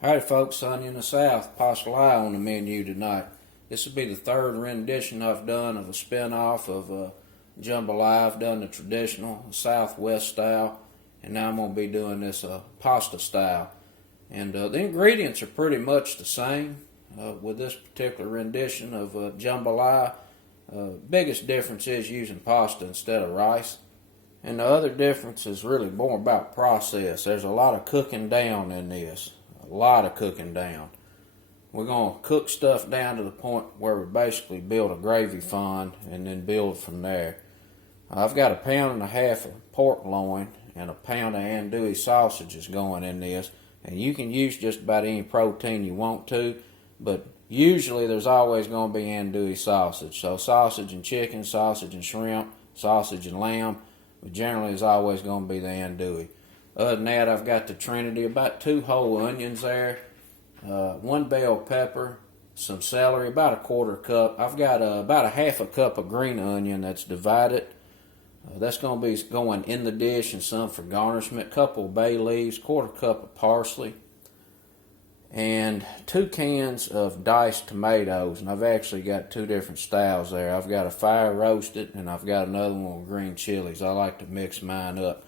Howdy folks, Sonny in the South, Pastalaya on the menu tonight. This will be the third rendition I've done of a spin-off of jambalaya. I've done the traditional Southwest style, and now I'm going to be doing this pasta style. And the ingredients are pretty much the same with this particular rendition of jambalaya. Biggest difference is using pasta instead of rice. And the other difference is really more about process. There's a lot of cooking down in this. A lot of cooking down. We're going to cook stuff down to the point where we basically build a gravy fond and then build from there. I've got 1.5 pounds of pork loin and 1 pound of andouille sausages going in this. And you can use just about any protein you want to, but usually there's always going to be andouille sausage. So sausage and chicken, sausage and shrimp, sausage and lamb, but generally it's always going to be the andouille. Other than that, I've got the trinity, about 2 whole onions there, 1 bell pepper, some celery, about 1/4 cup. I've got about 1/2 cup of green onion that's divided. That's going to be going in the dish and some for garnishment. Couple of bay leaves, 1/4 cup of parsley, and 2 cans of diced tomatoes. And I've actually got 2 different styles there. I've got a fire roasted, and I've got another one with green chilies. I like to mix mine up.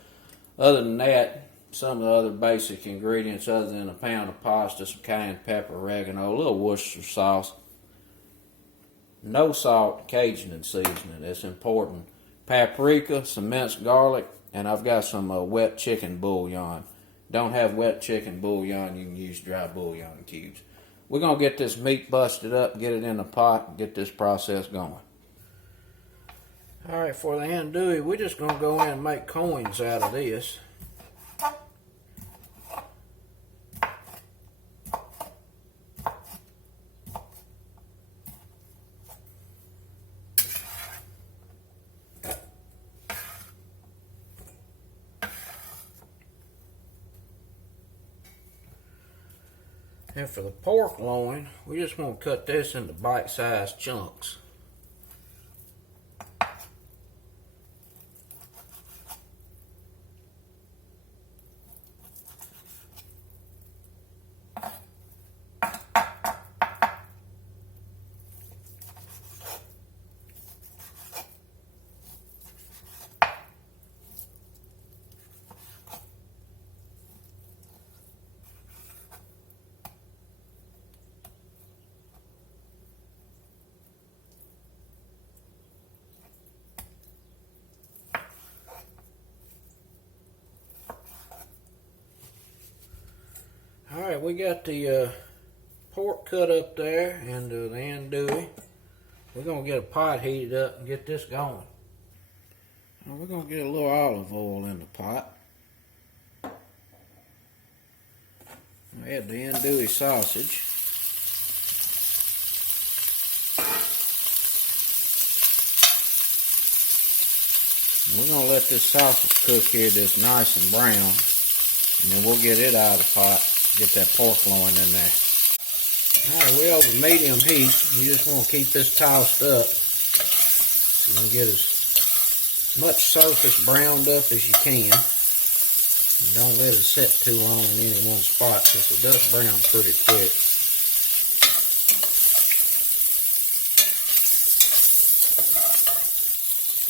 Other than that, some of the other basic ingredients, other than 1 pound of pasta, some cayenne pepper, oregano, a little Worcestershire sauce, no salt, Cajun and seasoning. It's important. Paprika, some minced garlic, and I've got some wet chicken bouillon. Don't have wet chicken bouillon, you can use dry bouillon cubes. We're going to get this meat busted up, get it in the pot, and get this process going. Alright, for the andouille, we're just going to go in and make coins out of this. And for the pork loin, we just want to cut this into bite-sized chunks. Alright, we got the pork cut up there and the andouille. We're going to get a pot heated up and get this going. Now we're going to get a little olive oil in the pot. Add the andouille sausage. We're going to let this sausage cook here this nice and brown. And then we'll get it out of the pot, get that pork loin in there. Alright, we're over medium heat. You just want to keep this tossed up so you can get as much surface browned up as you can. And don't let it sit too long in any one spot because it does brown pretty quick.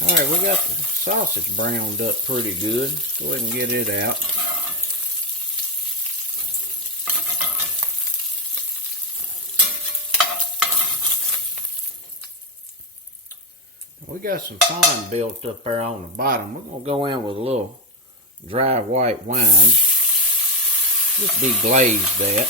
Alright, we got the sausage browned up pretty good. Let's go ahead and get it out. We got some fine built up there on the bottom. We're going to go in with a little dry white wine. Just deglaze that.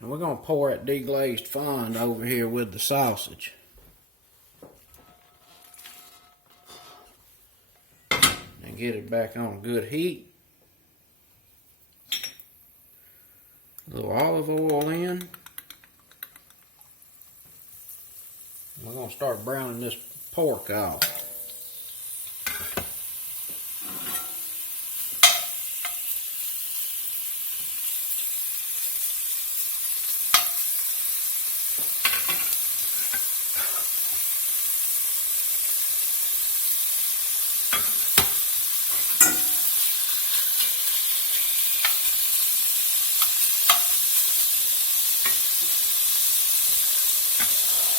And we're going to pour that deglazed fond over here with the sausage. Get it back on good heat. A little olive oil in. We're going to start browning this pork off.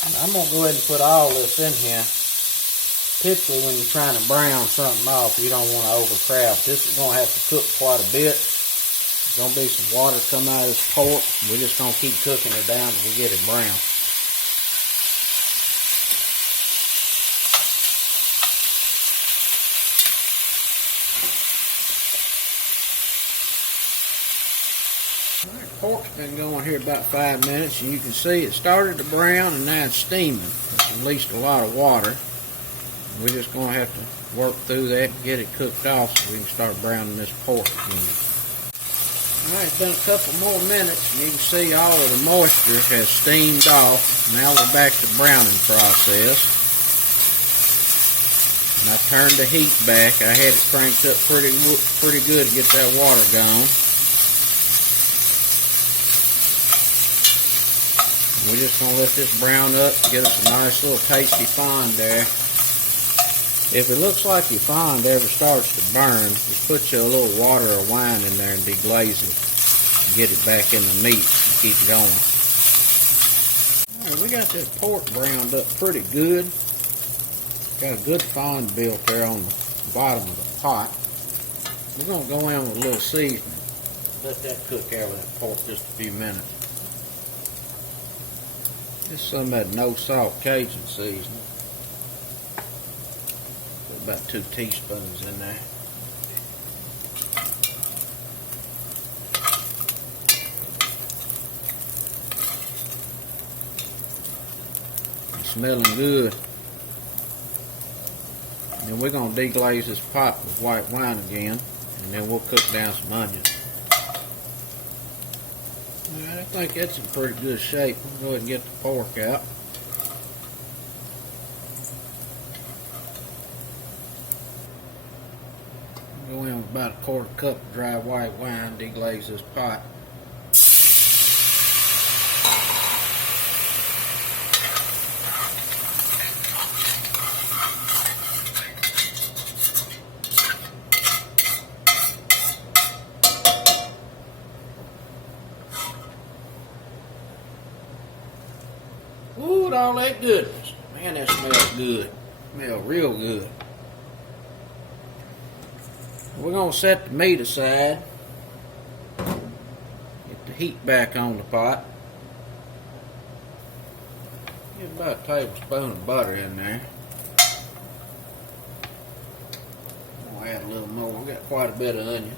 I'm going to go ahead and put all this in here. Typically when you're trying to brown something off, you don't want to overcrowd. This is going to have to cook quite a bit. There's going to be some water come out of this pork. We're just going to keep cooking it down until we get it brown. Alright, pork's been going here about 5 minutes, and you can see it started to brown and now it's steaming. It's released a lot of water. We're just going to have to work through that and get it cooked off so we can start browning this pork again. Alright, it's been a couple more minutes, and you can see all of the moisture has steamed off. Now we're back to browning process. And I turned the heat back. I had it cranked up pretty good to get that water gone. We're just going to let this brown up, get us a nice little tasty fond there. If it looks like your fond ever starts to burn, just put you a little water or wine in there and deglaze it. And get it back in the meat and keep going. Alright, we got this pork browned up pretty good. Got a good fond built there on the bottom of the pot. We're going to go in with a little seasoning. Let that cook out with that pork just a few minutes. Just some of that no salt Cajun seasoning. Put about 2 teaspoons in there. It's smelling good. And then we're going to deglaze this pot with white wine again, and then we'll cook down some onions. Alright, I think that's in pretty good shape. We'll go ahead and get the pork out. Go in with about a 1/4 cup of dry white wine, deglaze this pot. Ooh, all that goodness. Man, that smells good. Smells real good. We're going to set the meat aside. Get the heat back on the pot. Get about a tablespoon of butter in there. I'll add a little more. We've got quite a bit of onion.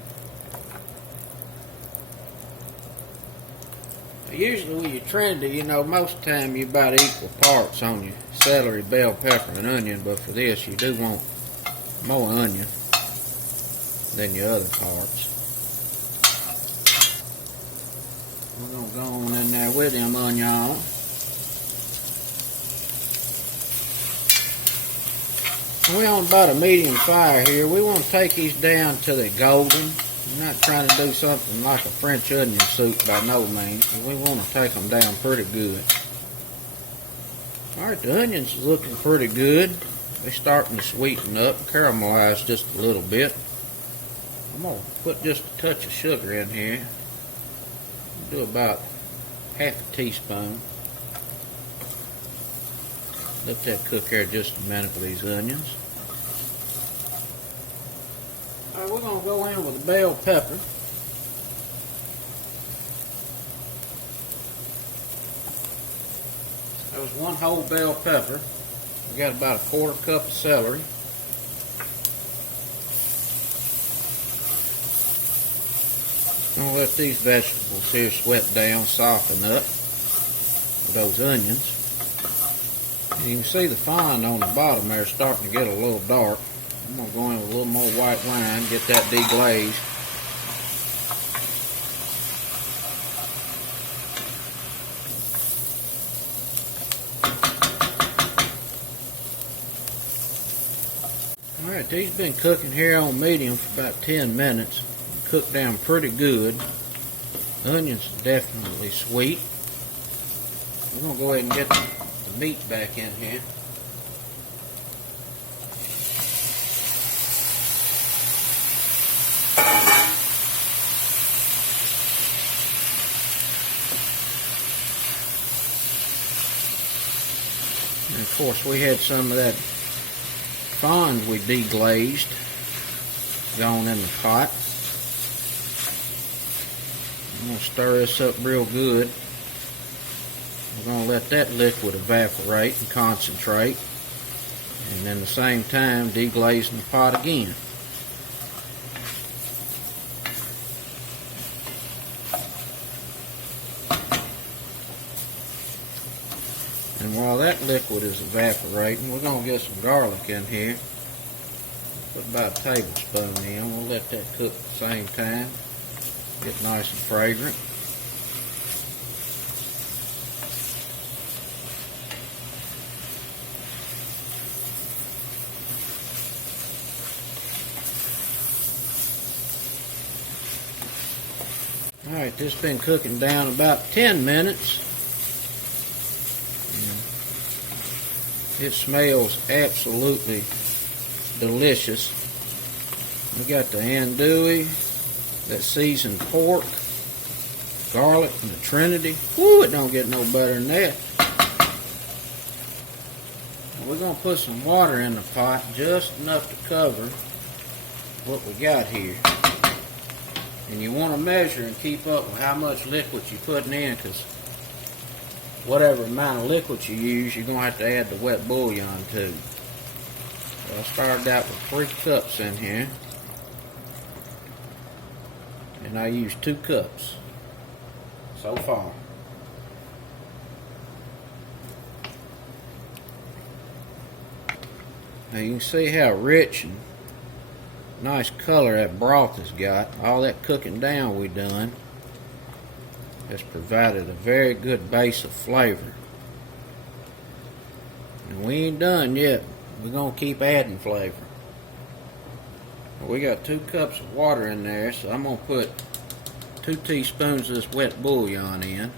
Usually when you're trendy, you know, most of the time you about equal parts on your celery, bell pepper, and onion, but for this you do want more onion than your other parts. We're going to go on in there with them onions. We're on about a medium fire here. We want to take these down till they're golden. We're not trying to do something like a French onion soup by no means. We want to take them down pretty good. Alright, the onions are looking pretty good. They're starting to sweeten up, caramelize just a little bit. I'm going to put just a touch of sugar in here. Do about 1/2 teaspoon. Let that cook here just a minute with these onions. Alright, we're going to go in with the bell pepper. That was 1 whole bell pepper. We got about a 1/4 cup of celery. I'm going to let these vegetables here sweat down, soften up with those onions. And you can see the fond on the bottom there starting to get a little dark. I'm going to go in with a little more white wine, get that deglazed. Alright, these have been cooking here on medium for about 10 minutes. Cooked down pretty good. Onions are definitely sweet. We're going to go ahead and get the meat back in here. And of course we had some of that fond we deglazed going in the pot. I'm going to stir this up real good. We're going to let that liquid evaporate and concentrate, and then at the same time deglazing the pot again. And while that liquid is evaporating, we're going to get some garlic in here. Put about a tablespoon in. We'll let that cook at the same time. Get nice and fragrant. Alright, this has been cooking down about 10 minutes. It smells absolutely delicious. We got the andouille, that seasoned pork, garlic, and the Trinity. Woo, it don't get no better than that. We're going to put some water in the pot, just enough to cover what we got here. And you want to measure and keep up with how much liquid you're putting in, because whatever amount of liquid you use, you're going to have to add the wet bouillon to. So I started out with 3 cups in here. And I used 2 cups so far. Now you can see how rich and nice color that broth has got. All that cooking down we done has provided a very good base of flavor. And we ain't done yet. We're going to keep adding flavor. We got 2 cups of water in there, so I'm going to put 2 teaspoons of this wet bouillon in.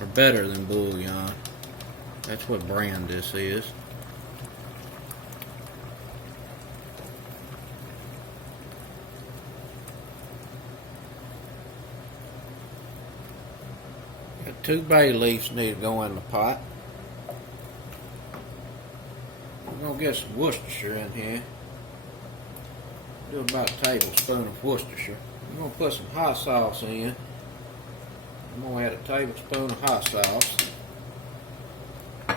Or better than bouillon. That's what brand this is. Got 2 bay leaves need to go in the pot. We're going to get some Worcestershire in here. Do about a tablespoon of Worcestershire. I'm going to put some hot sauce in. I'm going to add a tablespoon of hot sauce. I'm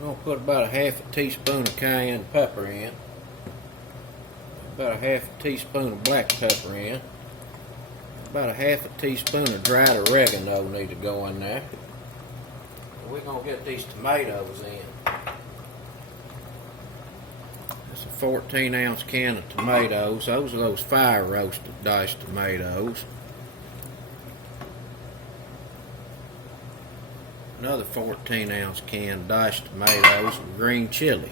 going to put about a half a teaspoon of cayenne pepper in. About a half a teaspoon of black pepper in. About a half a teaspoon of dried oregano need to go in there. We're going to get these tomatoes in. It's a 14-ounce can of tomatoes. Those are those fire roasted diced tomatoes. Another 14-ounce can of diced tomatoes and green chili.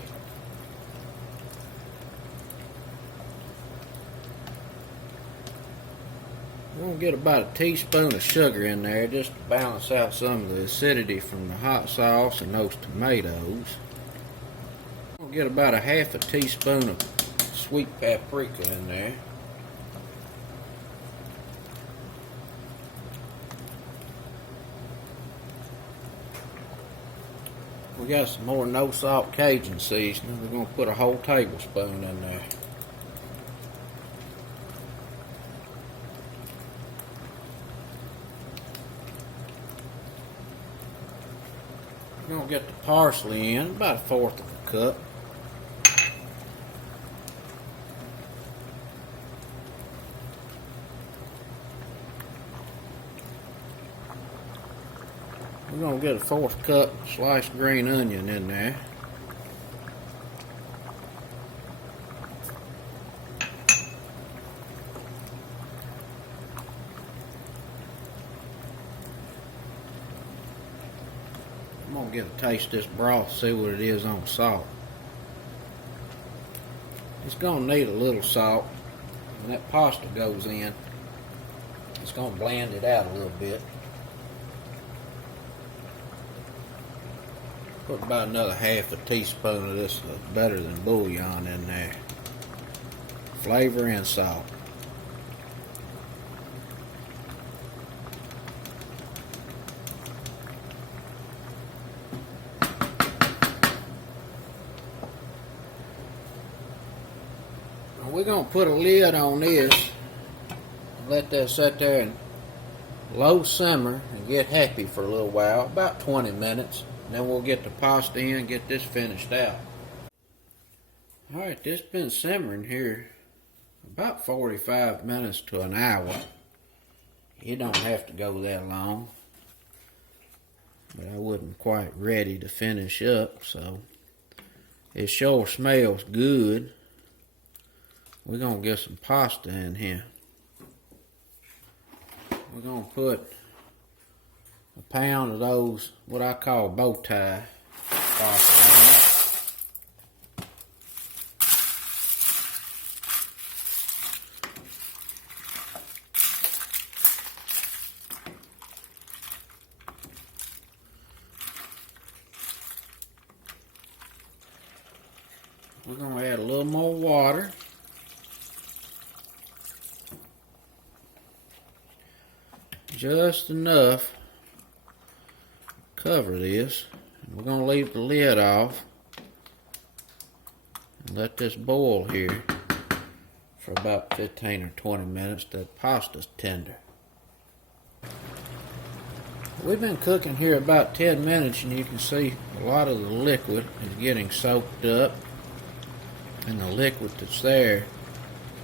We're going to get about a teaspoon of sugar in there just to balance out some of the acidity from the hot sauce and those tomatoes. We'll get about a half a teaspoon of sweet paprika in there. We got some more no salt Cajun seasoning. We're going to put a whole tablespoon in there. We're going to get the parsley in, about a 1/4 of a cup. We're going to get a 1/4 cup sliced green onion in there. I'm going to get a taste of this broth, see what it is on salt. It's going to need a little salt. When that pasta goes in, it's going to bland it out a little bit. Put about another half a teaspoon of this better than bouillon in there. Flavor and salt. we're going to put a lid on this. Let that sit there and low simmer and get happy for a little while, about 20 minutes. And then we'll get the pasta in and get this finished out. Alright, this has been simmering here about 45 minutes to an hour. You don't have to go that long. But I wasn't quite ready to finish up, so it sure smells good. We're going to get some pasta in here. We're going to put a pound of those, what I call bow tie pasta in. We're going to add a little more water. Just enough to cover this. We're going to leave the lid off and let this boil here for about 15 or 20 minutes. The pasta's tender. We've been cooking here about 10 minutes, and you can see a lot of the liquid is getting soaked up. And the liquid that's there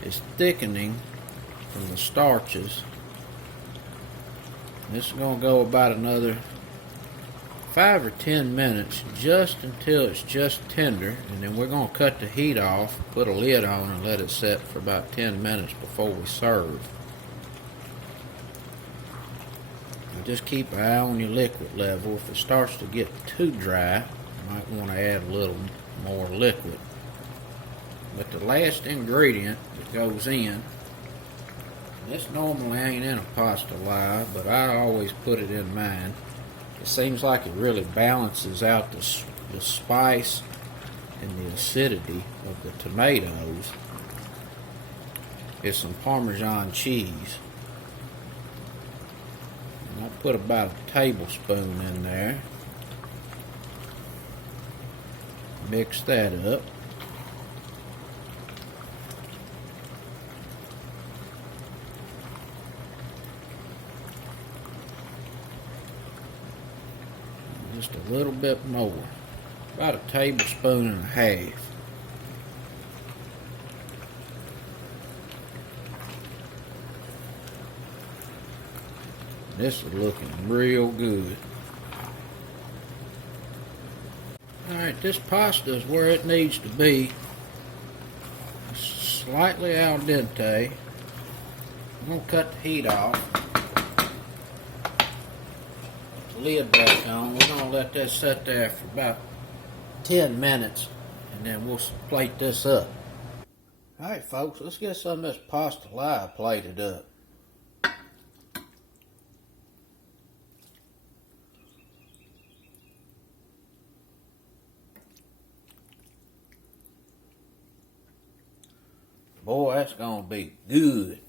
is thickening from the starches. This is going to go about another 5 or 10 minutes, just until it's just tender, and then we're going to cut the heat off, put a lid on, and let it set for about 10 minutes before we serve. Now just keep an eye on your liquid level. If it starts to get too dry, you might want to add a little more liquid. But the last ingredient that goes in, this normally ain't in a pastalaya, but I always put it in mine. It seems like it really balances out the spice and the acidity of the tomatoes. It's some Parmesan cheese. And I put about a tablespoon in there. Mix that up. Just a little bit more, about a tablespoon and a half. This is looking real good. Alright, this pasta is where it needs to be. Slightly al dente. I'm going to cut the heat off. Lid back on. We're going to let that sit there for about 10 minutes, and then we'll plate this up. Alright folks, let's get some of this pastalaya plated up. Boy, that's going to be good.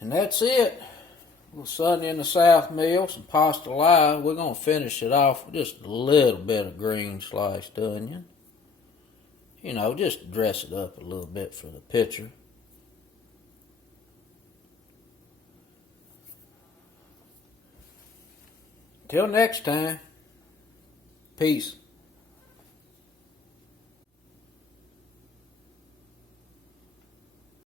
And that's it. A little Sunday in the South meal, some pastalaya. We're going to finish it off with just a little bit of green sliced onion. You know, just dress it up a little bit for the picture. Till next time, peace.